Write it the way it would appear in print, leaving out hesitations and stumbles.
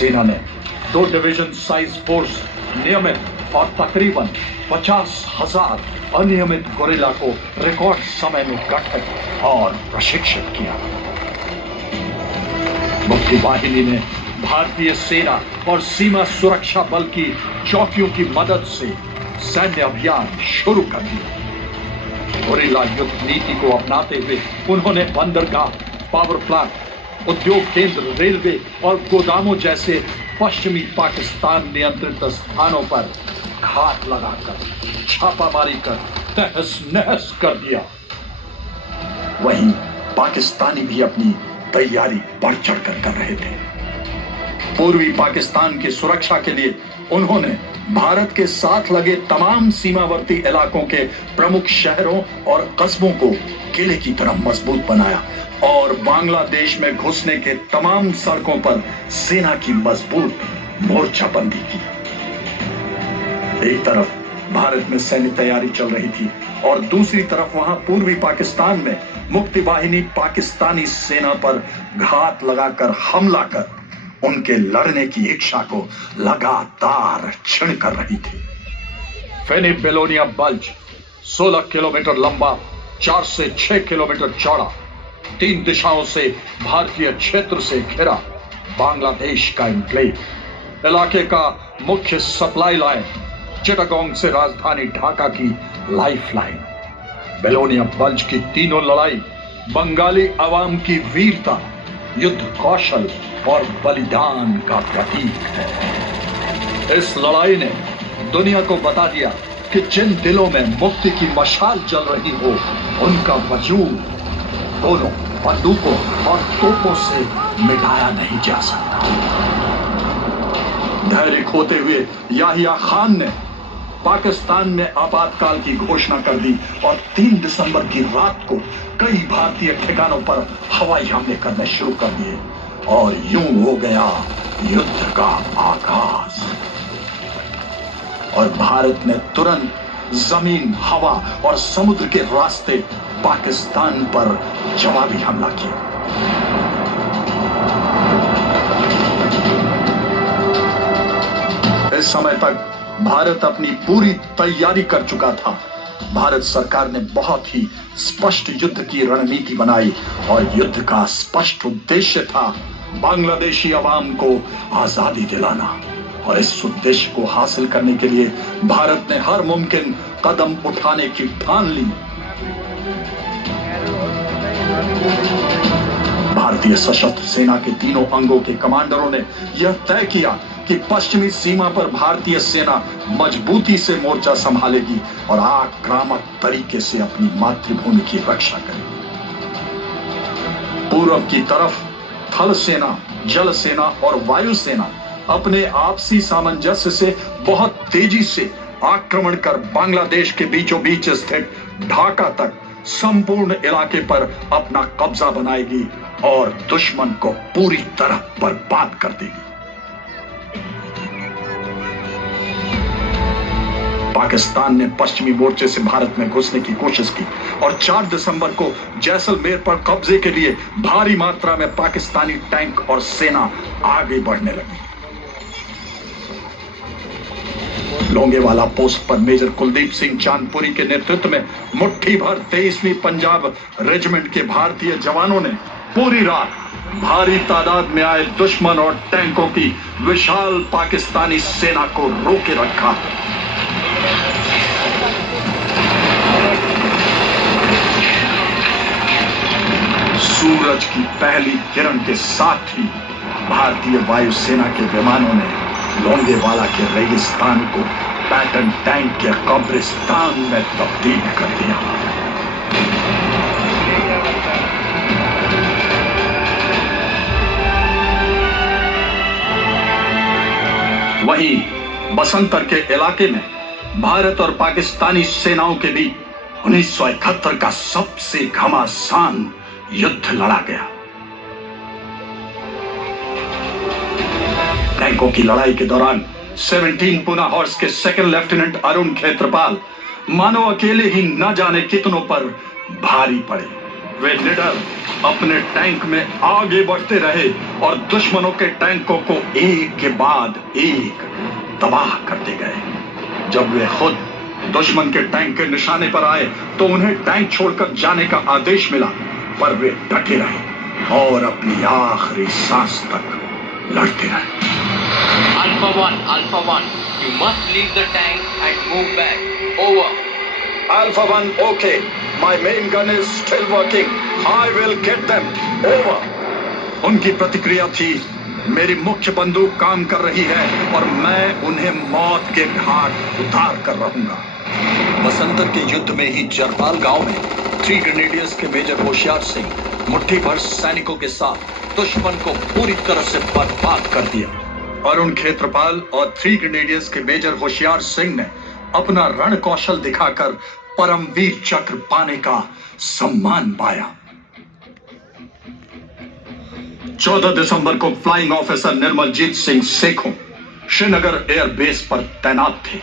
सेना ने 2 division size force नियमित और तकरीबन 50,000 अनियमित गोरिल्ला को रिकॉर्ड समय में गठित और प्रशिक्षित किया। मुक्ति वाहिनी ने भारतीय सेना और सीमा सुरक्षा बल की चौकियों की मदद से सैन्य अभियान शुरू कर दिया। गोरिल्ला युद्ध नीति को अपनाते हुए उन्होंने बंदरगाह, पावर प्लांट, उद्योग केंद्र, रेलवे और गोदामों जैसे पश्चिमी पाकिस्तान नियंत्रित स्थानों पर घात लगाकर छापामारी कर तहस नहस कर दिया। वहीं पाकिस्तानी भी अपनी तैयारी बढ़ चढ़कर कर रहे थे। पूर्वी पाकिस्तान की सुरक्षा के लिए उन्होंने भारत के साथ लगे तमाम सीमावर्ती इलाकों के प्रमुख शहरों और कस्बों को किले की तरह मजबूत बनाया और बांग्लादेश में घुसने के तमाम सड़कों पर सेना की मजबूत मोर्चाबंदी की। एक तरफ भारत में सैन्य तैयारी चल रही थी और दूसरी तरफ वहां पूर्वी पाकिस्तान में मुक्ति वाहिनी पाकिस्तानी सेना पर घात लगाकर हमला कर उनके लड़ने की इच्छा को लगातार क्षीण कर रही थी। फेनी बेलोनिया बल्ज 16 किलोमीटर लंबा, 4 से 6 किलोमीटर चौड़ा, 3 दिशाओं से भारतीय क्षेत्र से घिरा बांग्लादेश का एन्क्लेव, इलाके का मुख्य सप्लाई लाइन, चिटागोंग से राजधानी ढाका की लाइफलाइन। बेलोनिया बल्ज की तीनों लड़ाई बंगाली अवाम की वीरता, युद्ध कौशल और बलिदान का प्रतीक है। इस लड़ाई ने दुनिया को बता दिया कि जिन दिलों में मुक्ति की मशाल जल रही हो, उनका वजूद गोलों, बंदूकों और तोपों से मिटाया नहीं जा सकता। धैर्य खोते हुए याहिया खान ने पाकिस्तान में आपातकाल की घोषणा कर दी और 3 दिसंबर की रात को कई भारतीय ठिकानों पर हवाई हमले करने शुरू कर दिए और यूं हो गया युद्ध का आगाज। और भारत ने तुरंत जमीन, हवा और समुद्र के रास्ते पाकिस्तान पर जवाबी हमला किया। इस समय तक भारत अपनी पूरी तैयारी कर चुका था। भारत सरकार ने बहुत ही स्पष्ट युद्ध की रणनीति बनाई और युद्ध का स्पष्ट उद्देश्य था बांग्लादेशी अवाम को आजादी दिलाना। और इस उद्देश्य को हासिल करने के लिए भारत ने हर मुमकिन कदम उठाने की ठान ली। भारतीय सशस्त्र सेना के तीनों अंगों के कमांडरों ने यह तय किया कि पश्चिमी सीमा पर भारतीय सेना मजबूती से मोर्चा संभालेगी और आक्रामक तरीके से अपनी मातृभूमि की रक्षा करेगी। पूर्व की तरफ थल सेना, जल सेना और वायु सेना अपने आपसी सामंजस्य से बहुत तेजी से आक्रमण कर बांग्लादेश के बीचों बीच स्थित ढाका तक संपूर्ण इलाके पर अपना कब्जा बनाएगी और दुश्मन को पूरी तरह बर्बाद कर देगी। पाकिस्तान ने पश्चिमी मोर्चे से भारत में घुसने की कोशिश की और 4 दिसंबर को जैसलमेर पर कब्जे के लिए भारी मात्रा में पाकिस्तानी टैंक और सेना आगे बढ़ने लगी। लोंगेवाला पोस्ट पर मेजर कुलदीप सिंह चांदपुरी के नेतृत्व में मुट्ठी भर 23वीं पंजाब रेजिमेंट के भारतीय जवानों ने पूरी रात भारी तादाद में आए दुश्मन और टैंकों की विशाल पाकिस्तानी सेना को रोके रखा। सूरज की पहली किरण के साथ ही भारतीय वायुसेना के विमानों ने लोंगेवाला के रेगिस्तान को पैटर्न टैंक के कब्रिस्तान में तब्दील कर दिया। वहीं बसंतर के इलाके में भारत और पाकिस्तानी सेनाओं के बीच 1971 का सबसे घमासान युद्ध लड़ा गया। टैंकों की लड़ाई के दौरान 17 पुना हॉर्स के सेकंड लेफ्टिनेंट अरुण खेत्रपाल मानो अकेले ही न जाने कितनों पर भारी पड़े। वे निडर अपने टैंक में आगे बढ़ते रहे और दुश्मनों के टैंकों को एक के बाद एक तबाह करते गए। जब वे खुद दुश्मन के टैंक के निशाने पर आए तो उन्हें टैंक छोड़कर जाने का आदेश मिला, पर वे डटे रहे और अपनी आखिरी सांस तक लड़ते रहे। Alpha 1, you must leave the tank and move back. Over. Alpha 1, okay. My main gun is still working. I will get them. Over. उनकी प्रतिक्रिया थी, मेरी मुख्य बंदूक काम कर रही है और मैं उन्हें मौत के घाट उतार कर रहूंगा। बसंतर के युद्ध में ही जरपाल गांव में 3 ग्रेनेडियर्स के मेजर होशियार सिंह मुट्ठी भर सैनिकों के साथ दुश्मन को पूरी तरह से बर्बाद कर दिया। अरुण खेत्रपाल और 3 ग्रेनेडियर्स के मेजर होशियार सिंह ने अपना रण कौशल दिखाकर परमवीर चक्र पाने का सम्मान पाया। 14 दिसंबर को flying officer Nirmaljit Singh Sekhon Srinagar airbase पर तैनात थे।